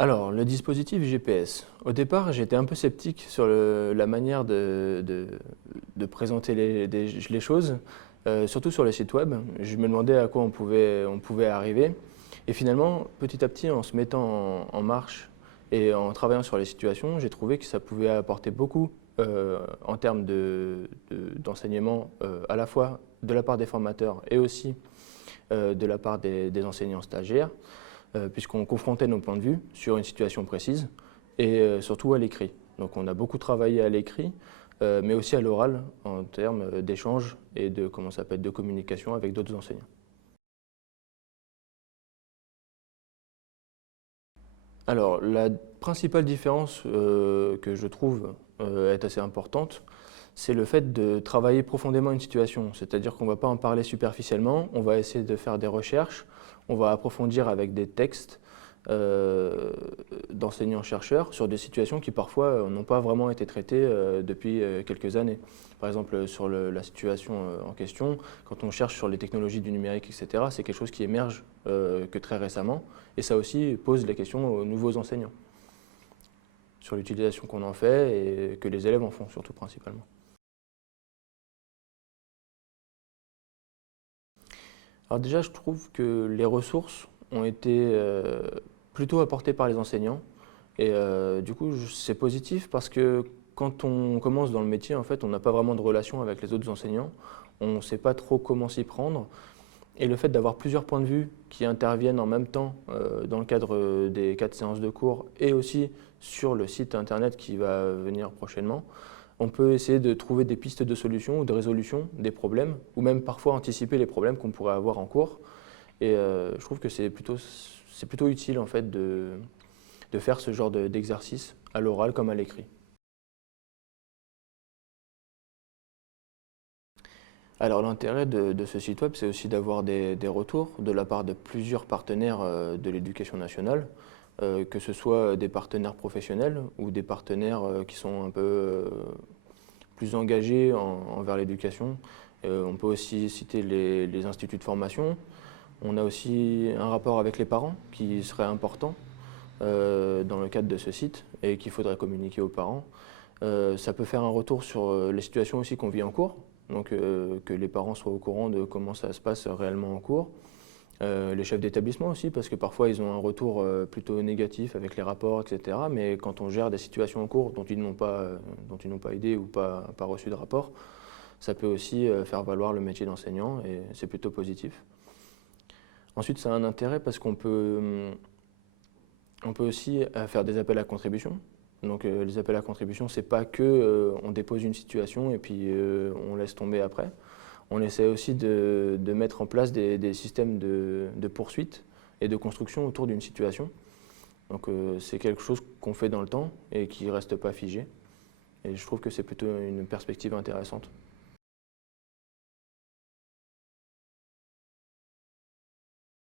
Alors, le dispositif GPS. Au départ, j'étais un peu sceptique sur la manière de présenter les choses, surtout sur le site web. Je me demandais à quoi on pouvait arriver. Et finalement, petit à petit, en se mettant en marche et en travaillant sur les situations, j'ai trouvé que ça pouvait apporter beaucoup en termes d'enseignement, à la fois de la part des formateurs et aussi de la part des enseignants stagiaires. Puisqu'on confrontait nos points de vue sur une situation précise et surtout à l'écrit. Donc on a beaucoup travaillé à l'écrit, mais aussi à l'oral en termes d'échange et de communication avec d'autres enseignants. Alors la principale différence que je trouve est assez importante, c'est le fait de travailler profondément une situation. C'est-à-dire qu'on ne va pas en parler superficiellement, on va essayer de faire des recherches, on va approfondir avec des textes d'enseignants-chercheurs sur des situations qui parfois n'ont pas vraiment été traitées depuis quelques années. Par exemple, sur la situation en question, quand on cherche sur les technologies du numérique, etc., c'est quelque chose qui émerge que très récemment, et ça aussi pose les questions aux nouveaux enseignants sur l'utilisation qu'on en fait et que les élèves en font surtout principalement. Alors déjà, je trouve que les ressources ont été plutôt apportées par les enseignants. Et du coup, c'est positif parce que quand on commence dans le métier, en fait, on n'a pas vraiment de relation avec les autres enseignants. On ne sait pas trop comment s'y prendre. Et le fait d'avoir plusieurs points de vue qui interviennent en même temps dans le cadre des 4 séances de cours et aussi sur le site internet qui va venir prochainement, on peut essayer de trouver des pistes de solutions ou de résolution des problèmes, ou même parfois anticiper les problèmes qu'on pourrait avoir en cours. Et je trouve que c'est plutôt utile en fait de faire ce genre d'exercice à l'oral comme à l'écrit. Alors l'intérêt de ce site web, c'est aussi d'avoir des retours de la part de plusieurs partenaires de l'éducation nationale, que ce soit des partenaires professionnels ou des partenaires qui sont un peu plus engagés envers l'éducation. On peut aussi citer les instituts de formation. On a aussi un rapport avec les parents qui serait important dans le cadre de ce site et qu'il faudrait communiquer aux parents. Ça peut faire un retour sur les situations aussi qu'on vit en cours, donc que les parents soient au courant de comment ça se passe réellement en cours. Les chefs d'établissement aussi, parce que parfois ils ont un retour plutôt négatif avec les rapports, etc. Mais quand on gère des situations en cours dont ils n'ont pas idée ou pas reçu de rapport, ça peut aussi faire valoir le métier d'enseignant et c'est plutôt positif. Ensuite, ça a un intérêt parce on peut aussi faire des appels à contribution. Donc les appels à contribution, c'est pas que on dépose une situation et puis on laisse tomber après. On essaie aussi de mettre en place des systèmes de poursuite et de construction autour d'une situation. Donc c'est quelque chose qu'on fait dans le temps et qui ne reste pas figé. Et je trouve que c'est plutôt une perspective intéressante.